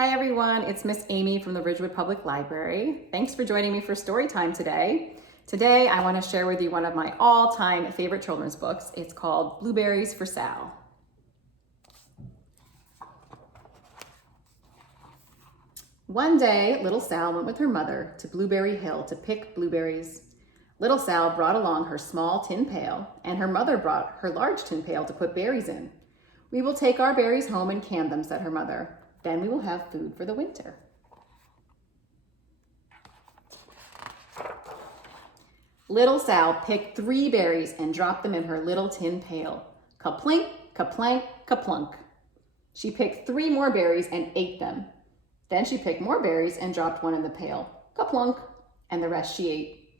Hi everyone, it's Miss Amy from the Ridgewood Public Library. Thanks for joining me for story time today. Today I want to share with you one of my all-time favorite children's books. It's called Blueberries for Sal. One day, little Sal went with her mother to Blueberry Hill to pick blueberries. Little Sal brought along her small tin pail, and her mother brought her large tin pail to put berries in. "We will take our berries home and can them," said her mother. "Then we will have food for the winter." Little Sal picked 3 berries and dropped them in her little tin pail. Kaplink, kaplank, kaplunk. She picked 3 more berries and ate them. Then she picked more berries and dropped one in the pail. Kaplunk, and the rest she ate.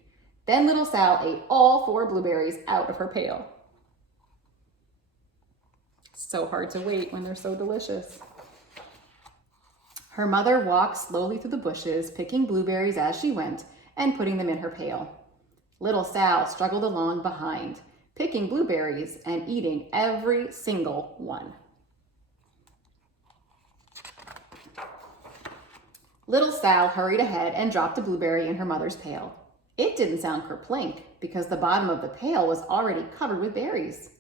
Then little Sal ate all 4 blueberries out of her pail. So hard to wait when they're so delicious. Her mother walked slowly through the bushes, picking blueberries as she went and putting them in her pail. Little Sal struggled along behind, picking blueberries and eating every single one. Little Sal hurried ahead and dropped a blueberry in her mother's pail. It didn't sound kerplink because the bottom of the pail was already covered with berries.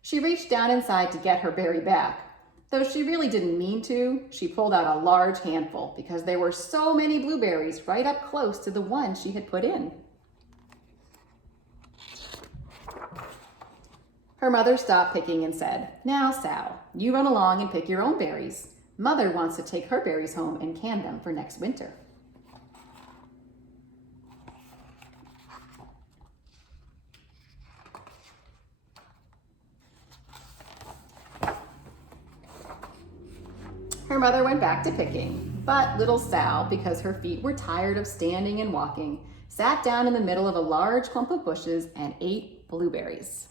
She reached down inside to get her berry back. Though she really didn't mean to, she pulled out a large handful because there were so many blueberries right up close to the one she had put in. Her mother stopped picking and said, "Now, Sal, you run along and pick your own berries. Mother wants to take her berries home and can them for next winter." Her mother went back to picking, but little Sal, because her feet were tired of standing and walking, sat down in the middle of a large clump of bushes and ate blueberries.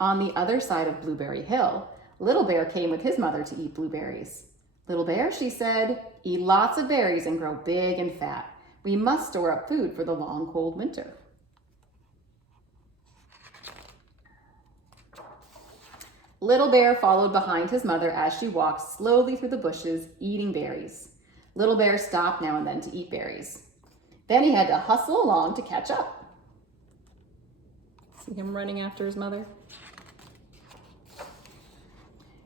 On the other side of Blueberry Hill, Little Bear came with his mother to eat blueberries. "Little Bear," she said, "eat lots of berries and grow big and fat. We must store up food for the long, cold winter." Little Bear followed behind his mother as she walked slowly through the bushes, eating berries. Little Bear stopped now and then to eat berries. Then he had to hustle along to catch up. See him running after his mother?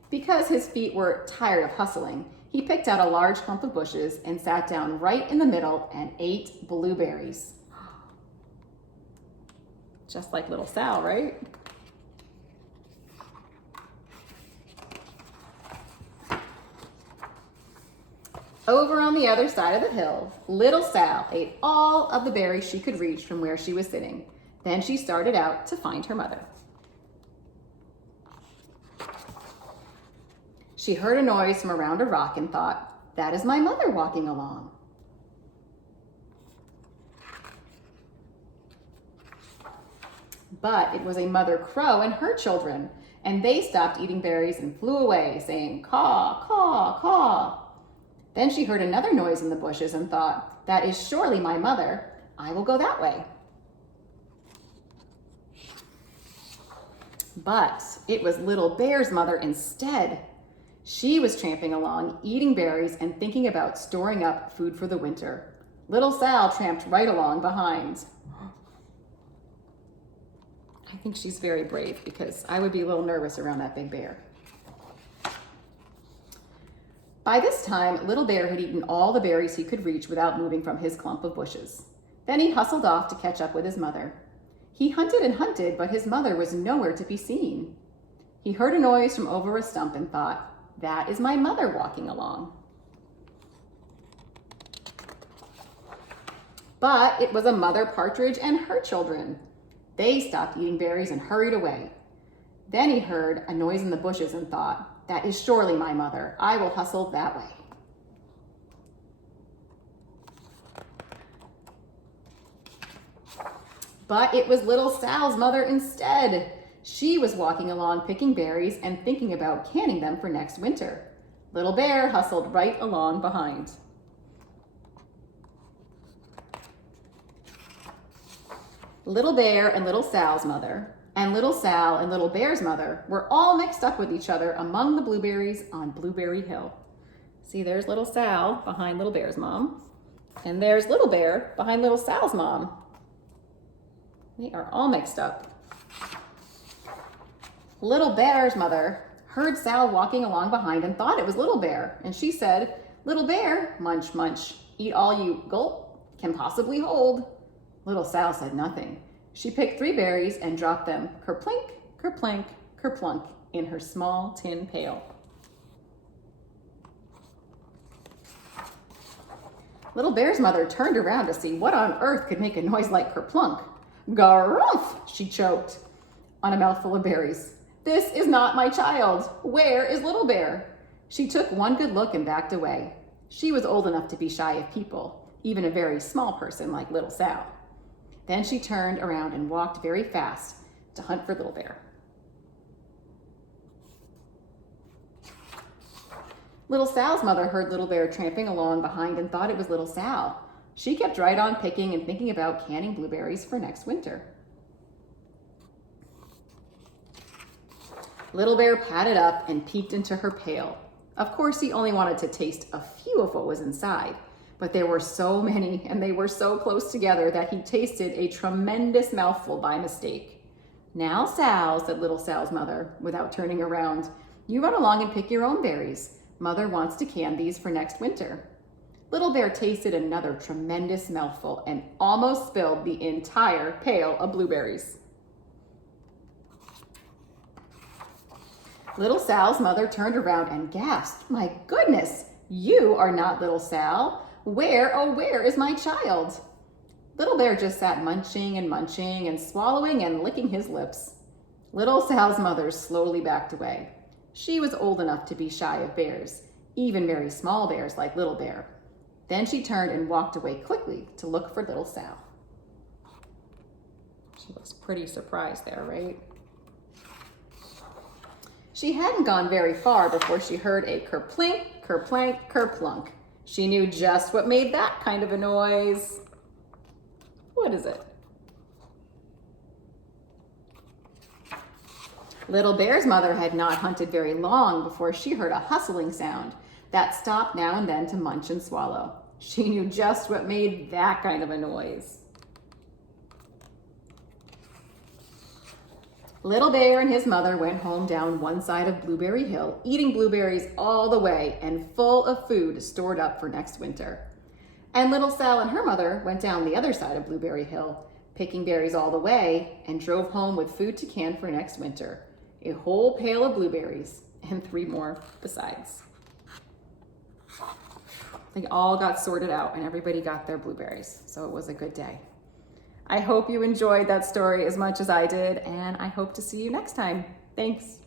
Because his feet were tired of hustling, he picked out a large clump of bushes and sat down right in the middle and ate blueberries. Just like little Sal, right? Over on the other side of the hill, little Sal ate all of the berries she could reach from where she was sitting. Then she started out to find her mother. She heard a noise from around a rock and thought, "That is my mother walking along." But it was a mother crow and her children, and they stopped eating berries and flew away, saying, "Caw, caw, caw." Then she heard another noise in the bushes and thought, "That is surely my mother. I will go that way." But it was Little Bear's mother instead. She was tramping along, eating berries and thinking about storing up food for the winter. Little Sal tramped right along behind. I think she's very brave because I would be a little nervous around that big bear. By this time, Little Bear had eaten all the berries he could reach without moving from his clump of bushes. Then he hustled off to catch up with his mother. He hunted and hunted, but his mother was nowhere to be seen. He heard a noise from over a stump and thought, "That is my mother walking along." But it was a mother partridge and her children. They stopped eating berries and hurried away. Then he heard a noise in the bushes and thought, "That is surely my mother. I will hustle that way." But it was little Sal's mother instead. She was walking along picking berries and thinking about canning them for next winter. Little Bear hustled right along behind. Little Bear and little Sal's mother And little Sal and little Bear's mother were all mixed up with each other among the blueberries on Blueberry Hill. See, there's little Sal behind little Bear's mom. And there's little Bear behind little Sal's mom. They are all mixed up. Little Bear's mother heard Sal walking along behind and thought it was Little Bear. And she said, "Little Bear, munch, munch, eat all you gulp can possibly hold." Little Sal said nothing. She picked 3 berries and dropped them kerplink, kerplink, kerplunk in her small tin pail. Little Bear's mother turned around to see what on earth could make a noise like kerplunk. "Garumph," she choked on a mouthful of berries. "This is not my child. Where is Little Bear?" She took one good look and backed away. She was old enough to be shy of people, even a very small person like little Sal. Then she turned around and walked very fast to hunt for Little Bear. Little Sal's mother heard Little Bear tramping along behind and thought it was little Sal. She kept right on picking and thinking about canning blueberries for next winter. Little Bear padded up and peeked into her pail. Of course, he only wanted to taste a few of what was inside, but there were so many and they were so close together that he tasted a tremendous mouthful by mistake. "Now, Sal," said little Sal's mother, without turning around, "you run along and pick your own berries. Mother wants to can these for next winter." Little Bear tasted another tremendous mouthful and almost spilled the entire pail of blueberries. Little Sal's mother turned around and gasped, "My goodness, you are not little Sal. Where, oh where is my child?" Little Bear just sat munching and swallowing and licking his lips. Little Sal's mother slowly backed away. She was old enough to be shy of bears, even very small bears like Little Bear. Then she turned and walked away quickly to look for little Sal. She looks pretty surprised there, right? She hadn't gone very far before she heard a kerplink, kerplank, kerplunk. She knew just what made that kind of a noise. What is it? Little Bear's mother had not hunted very long before she heard a hustling sound that stopped now and then to munch and swallow. She knew just what made that kind of a noise. Little Bear and his mother went home down one side of Blueberry Hill, eating blueberries all the way and full of food stored up for next winter. And little Sal and her mother went down the other side of Blueberry Hill, picking berries all the way, and drove home with food to can for next winter. A whole pail of blueberries and 3 more besides. They all got sorted out and everybody got their blueberries, so it was a good day. I hope you enjoyed that story as much as I did, and I hope to see you next time. Thanks.